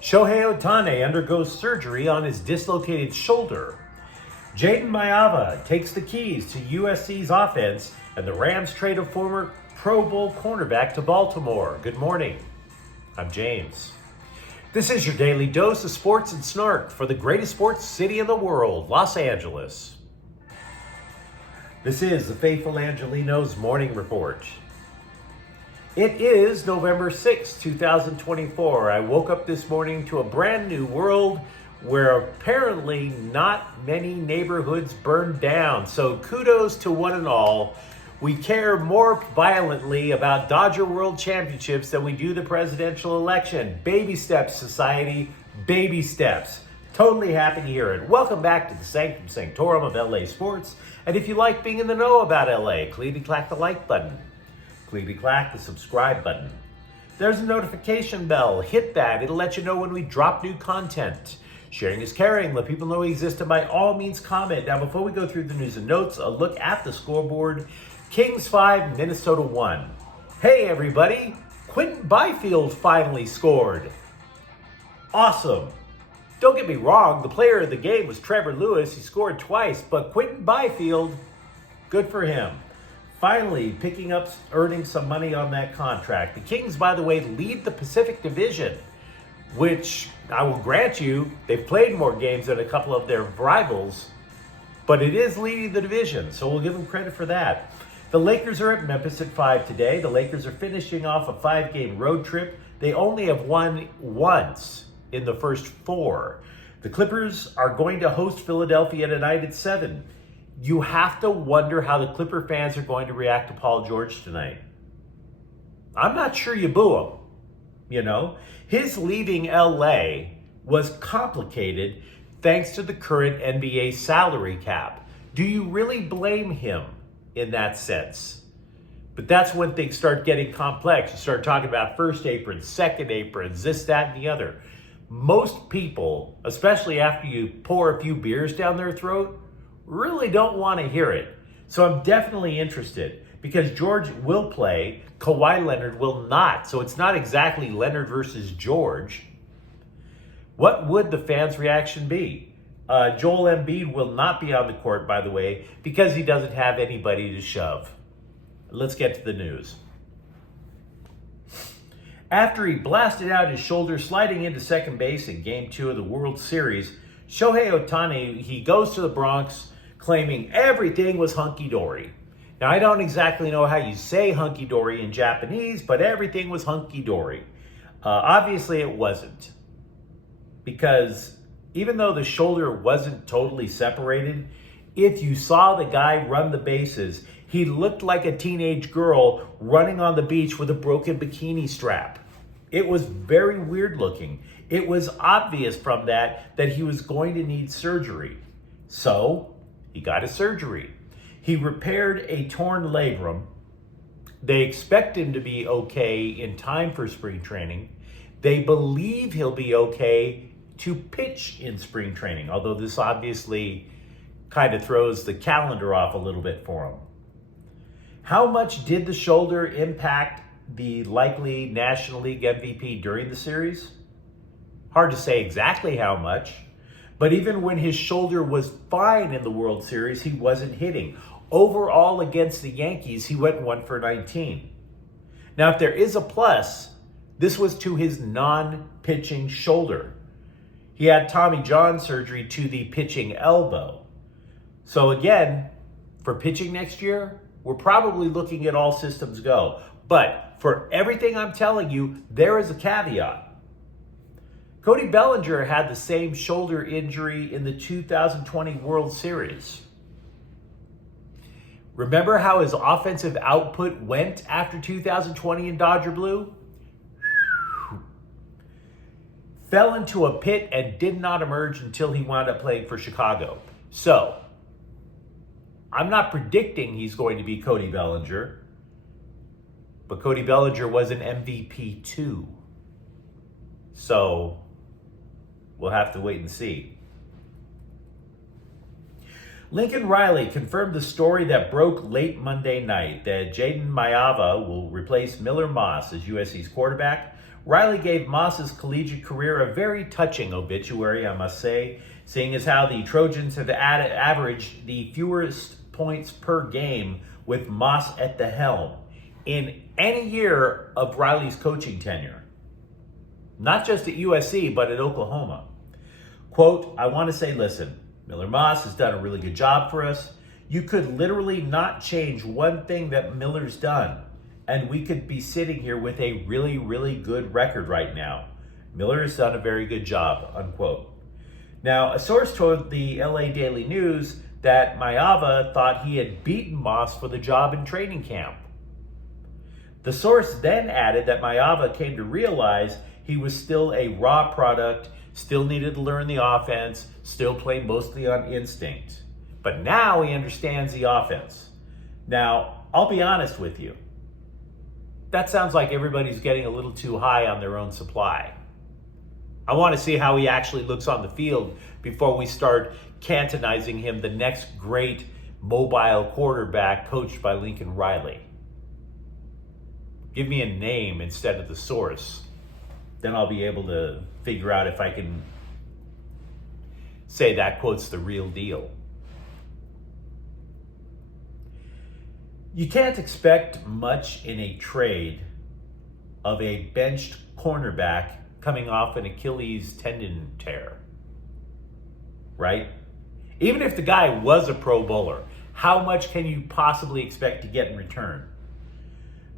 Shohei Ohtani undergoes surgery on his dislocated shoulder. Jayden Maiava takes the keys to USC's offense, and the Rams trade a former Pro Bowl cornerback to Baltimore. Good morning. I'm James. This is your daily dose of sports and snark for the greatest sports city in the world, Los Angeles. This is the Faithful Angelenos Morning Report. It is November 6, 2024. I woke up this morning to a brand new world where apparently not many neighborhoods burned down. So kudos to one and all. We care more violently about Dodger World Championships than we do the presidential election. Baby steps, society, baby steps. Totally happy to hear it. Welcome back to the Sanctum Sanctorum of LA Sports. And if you like being in the know about LA, clickety-clack the like button. Clickety-clack the subscribe button. There's a notification bell. Hit that. It'll let you know when we drop new content. Sharing is caring. Let people know we exist, and by all means comment. Now, before we go through the news and notes, a look at the scoreboard. Kings 5, Minnesota 1. Hey, everybody. Quentin Byfield finally scored. Awesome. Don't get me wrong. The player of the game was Trevor Lewis. He scored twice, but Quentin Byfield, good for him. Finally earning some money on that contract. The Kings, by the way, lead the Pacific Division, which I will grant you, they've played more games than a couple of their rivals, but it is leading the division, so we'll give them credit for that. The Lakers are at Memphis at 5 today. The Lakers are finishing off a 5-game road trip. They only have won once in the first 4. The Clippers are going to host Philadelphia tonight at 7. You have to wonder how the Clipper fans are going to react to Paul George tonight. I'm not sure you boo him. You know, his leaving LA was complicated thanks to the current NBA salary cap. Do you really blame him in that sense? But that's when things start getting complex. You start talking about first aprons, second aprons, this, that, and the other. Most people, especially after you pour a few beers down their throat, really don't want to hear it. So I'm definitely interested because George will play, Kawhi Leonard will not. So it's not exactly Leonard versus George. What would the fans' reaction be? Joel Embiid will not be on the court, by the way, because he doesn't have anybody to shove. Let's get to the news. After he blasted out his shoulder sliding into second base in Game 2 of the World Series, Shohei Ohtani, he goes to the Bronx claiming everything was hunky-dory. Now, I don't exactly know how you say hunky-dory in Japanese, but everything was hunky-dory. Obviously, it wasn't. Because even though the shoulder wasn't totally separated, if you saw the guy run the bases, he looked like a teenage girl running on the beach with a broken bikini strap. It was very weird looking. It was obvious from that he was going to need surgery. So he got his surgery. He repaired a torn labrum. They expect him to be okay in time for spring training. They believe he'll be okay to pitch in spring training, although this obviously kind of throws the calendar off a little bit for him. How much did the shoulder impact the likely National League MVP during the series? Hard to say exactly how much, but even when his shoulder was fine in the World Series, he wasn't hitting. Overall against the Yankees, he went 1 for 19. Now, if there is a plus, this was to his non-pitching shoulder. He had Tommy John surgery to the pitching elbow. So again, for pitching next year, we're probably looking at all systems go. But for everything I'm telling you, there is a caveat. Cody Bellinger had the same shoulder injury in the 2020 World Series. Remember how his offensive output went after 2020 in Dodger Blue? Fell into a pit and did not emerge until he wound up playing for Chicago. So, I'm not predicting he's going to be Cody Bellinger, but Cody Bellinger was an MVP too. So, we'll have to wait and see. Lincoln Riley confirmed the story that broke late Monday night that Jayden Maiava will replace Miller Moss as USC's quarterback. Riley gave Moss's collegiate career a very touching obituary, I must say, seeing as how the Trojans have averaged the fewest points per game with Moss at the helm in any year of Riley's coaching tenure. Not just at USC, but at Oklahoma. Quote, I want to say, listen, Miller Moss has done a really good job for us. You could literally not change one thing that Miller's done, and we could be sitting here with a really, really good record right now. Miller has done a very good job, unquote. Now, a source told the LA Daily News that Maiava thought he had beaten Moss for the job in training camp. The source then added that Maiava came to realize he was still a raw product, still needed to learn the offense, still played mostly on instinct. But now he understands the offense. Now, I'll be honest with you. That sounds like everybody's getting a little too high on their own supply. I want to see how he actually looks on the field before we start cantonizing him the next great mobile quarterback coached by Lincoln Riley. Give me a name instead of the source. Then I'll be able to figure out if I can say that quote's the real deal. You can't expect much in a trade of a benched cornerback coming off an Achilles tendon tear, right? Even if the guy was a Pro Bowler, how much can you possibly expect to get in return?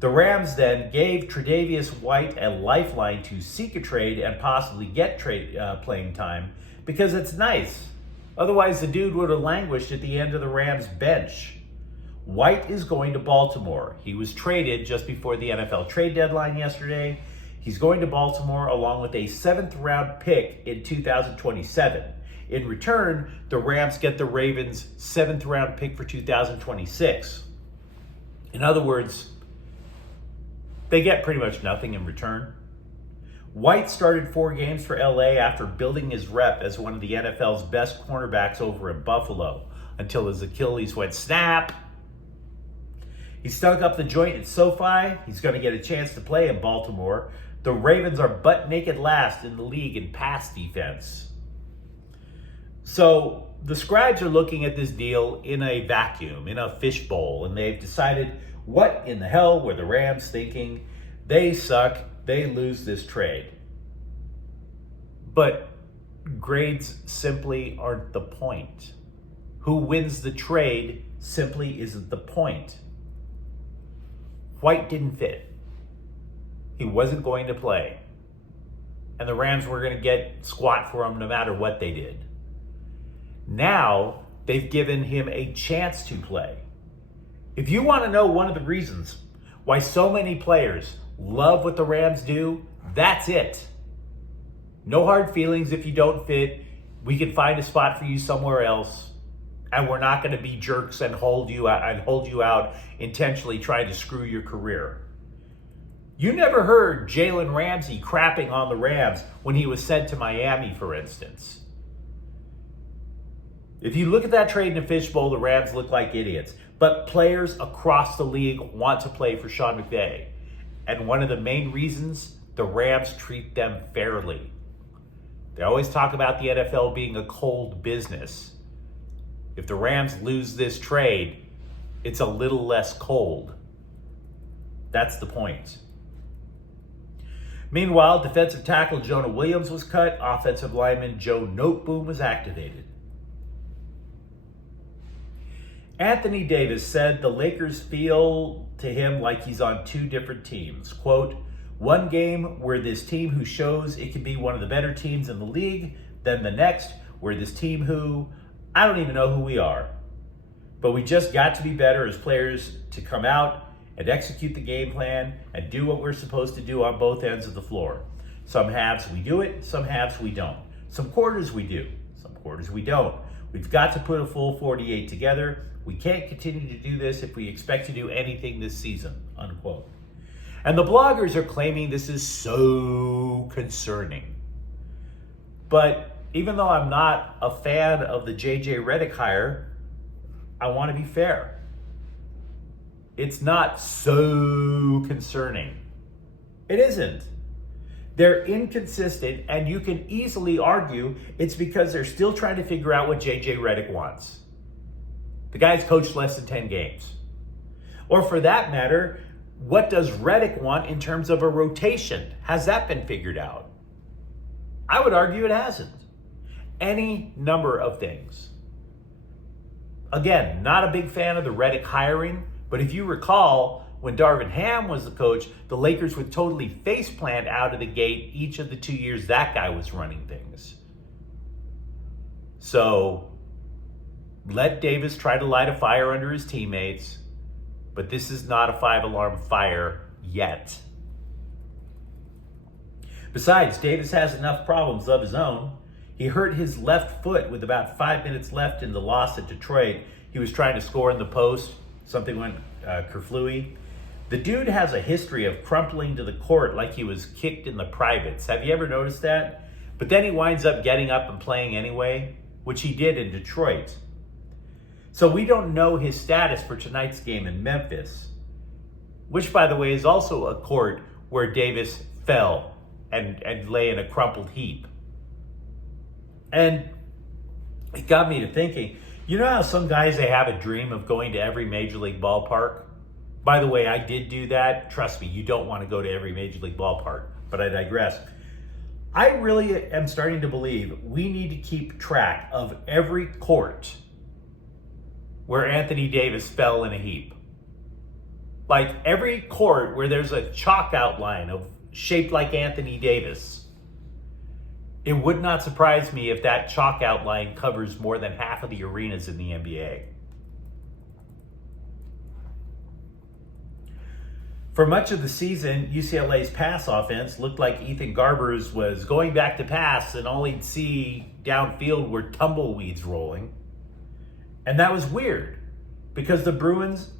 The Rams then gave Tre'Davious White a lifeline to seek a trade and possibly get playing time because it's nice. Otherwise, the dude would have languished at the end of the Rams bench. White is going to Baltimore. He was traded just before the NFL trade deadline yesterday. He's going to Baltimore along with a 7th-round pick in 2027. In return, the Rams get the Ravens' 7th-round pick for 2026. In other words, they get pretty much nothing in return. White started 4 games for LA after building his rep as one of the NFL's best cornerbacks over in Buffalo until his Achilles went snap. He stunk up the joint at SoFi. He's going to get a chance to play in Baltimore. The Ravens are butt naked last in the league in pass defense. So the scribes are looking at this deal in a vacuum, in a fishbowl, and they've decided, what in the hell were the Rams thinking? They suck. They lose this trade. But grades simply aren't the point. Who wins the trade simply isn't the point. White didn't fit. He wasn't going to play. And the Rams were going to get squat for him no matter what they did. Now, they've given him a chance to play. If you want to know one of the reasons why so many players love what the Rams do, that's it. No hard feelings if you don't fit. We can find a spot for you somewhere else. And we're not going to be jerks and hold you out intentionally trying to screw your career. You never heard Jalen Ramsey crapping on the Rams when he was sent to Miami, for instance. If you look at that trade in a fishbowl, the Rams look like idiots. But players across the league want to play for Sean McVay. And one of the main reasons, the Rams treat them fairly. They always talk about the NFL being a cold business. If the Rams lose this trade, it's a little less cold. That's the point. Meanwhile, defensive tackle Jonah Williams was cut. Offensive lineman Joe Noteboom was activated. Anthony Davis said the Lakers feel to him like he's on 2 different teams. Quote, one game where this team who shows it can be one of the better teams in the league, then the next where this team who, I don't even know who we are. But we just got to be better as players to come out and execute the game plan and do what we're supposed to do on both ends of the floor. Some halves we do it, some halves we don't. Some quarters we do, some quarters we don't. We've got to put a full 48 together. We can't continue to do this if we expect to do anything this season, unquote. And the bloggers are claiming this is so concerning. But even though I'm not a fan of the JJ Redick hire, I want to be fair. It's not so concerning. It isn't. They're inconsistent, and you can easily argue it's because they're still trying to figure out what J.J. Redick wants. The guy's coached less than 10 games. Or for that matter, what does Redick want in terms of a rotation? Has that been figured out? I would argue it hasn't. Any number of things. Again, not a big fan of the Redick hiring, but if you recall, when Darvin Ham was the coach, the Lakers would totally faceplant out of the gate each of the 2 years that guy was running things. So, let Davis try to light a fire under his teammates, but this is not a 5-alarm fire yet. Besides, Davis has enough problems of his own. He hurt his left foot with about 5 minutes left in the loss at Detroit. He was trying to score in the post. Something went kerflooey. The dude has a history of crumpling to the court like he was kicked in the privates. Have you ever noticed that? But then he winds up getting up and playing anyway, which he did in Detroit. So we don't know his status for tonight's game in Memphis, which, by the way, is also a court where Davis fell and lay in a crumpled heap. And it got me to thinking, you know how some guys, they have a dream of going to every major league ballpark? By the way, I did do that. Trust me, you don't want to go to every major league ballpark, but I digress. I really am starting to believe we need to keep track of every court where Anthony Davis fell in a heap. Like every court where there's a chalk outline of shaped like Anthony Davis. It would not surprise me if that chalk outline covers more than half of the arenas in the NBA. For much of the season, UCLA's pass offense looked like Ethan Garbers was going back to pass and all he'd see downfield were tumbleweeds rolling. And that was weird because the Bruins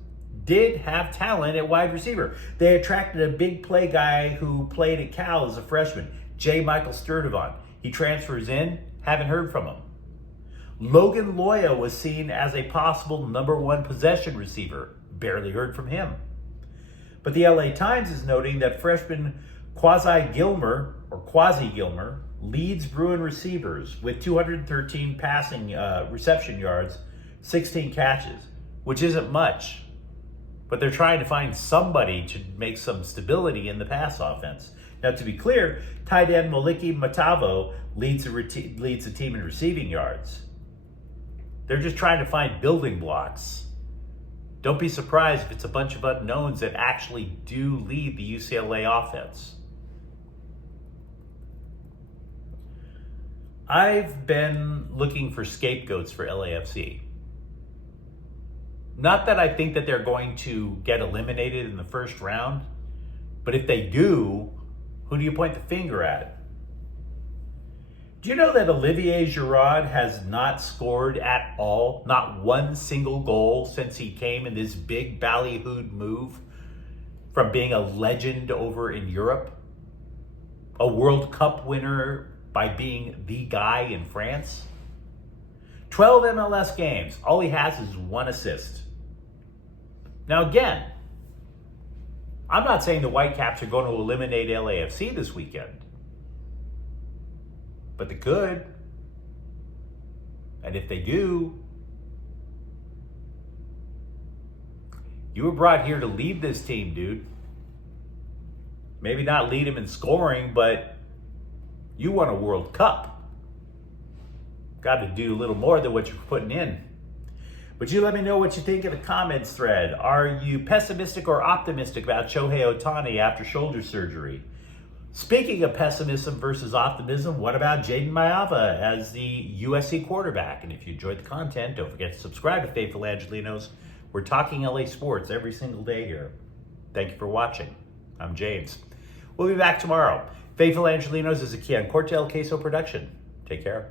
did have talent at wide receiver. They attracted a big play guy who played at Cal as a freshman, J. Michael Sturdivant. He transfers in, haven't heard from him. Logan Loya was seen as a possible number 1 possession receiver. Barely heard from him. But the LA Times is noting that freshman Quasi Gilmer leads Bruin receivers with 213 passing reception yards, 16 catches, which isn't much. But they're trying to find somebody to make some stability in the pass offense. Now, to be clear, tight end Moliki Matavo leads the team in receiving yards. They're just trying to find building blocks. Don't be surprised if it's a bunch of unknowns that actually do lead the UCLA offense. I've been looking for scapegoats for LAFC. Not that I think that they're going to get eliminated in the first round, but if they do, who do you point the finger at? Do you know that Olivier Giroud has not scored at all, not one single goal since he came in this big ballyhooed move from being a legend over in Europe? A World Cup winner by being the guy in France? 12 MLS games, all he has is 1 assist. Now again, I'm not saying the Whitecaps are going to eliminate LAFC this weekend. But they could. And if they do, you were brought here to lead this team, dude. Maybe not lead them in scoring, but you won a World Cup. Got to do a little more than what you're putting in. But you let me know what you think in the comments thread. Are you pessimistic or optimistic about Shohei Ohtani after shoulder surgery? Speaking of pessimism versus optimism, what about Jayden Maiava as the USC quarterback? And if you enjoyed the content, don't forget to subscribe to Faithful Angelenos. We're talking LA sports every single day here. Thank you for watching. I'm James. We'll be back tomorrow. Faithful Angelenos is a Kian Cortel Queso production. Take care.